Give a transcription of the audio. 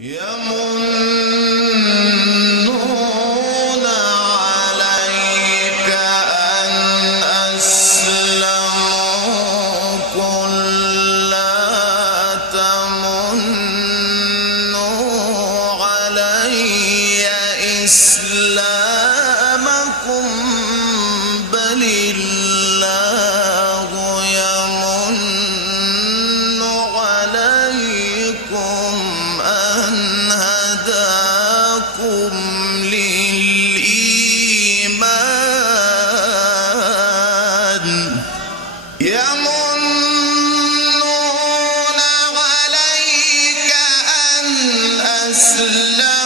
يمنون عليك أن أسلموا قل لا تمنوا علي إسلامكم بل الله يمن عليكم أن هداكم للإيمان يمنون عليك أن أسلموا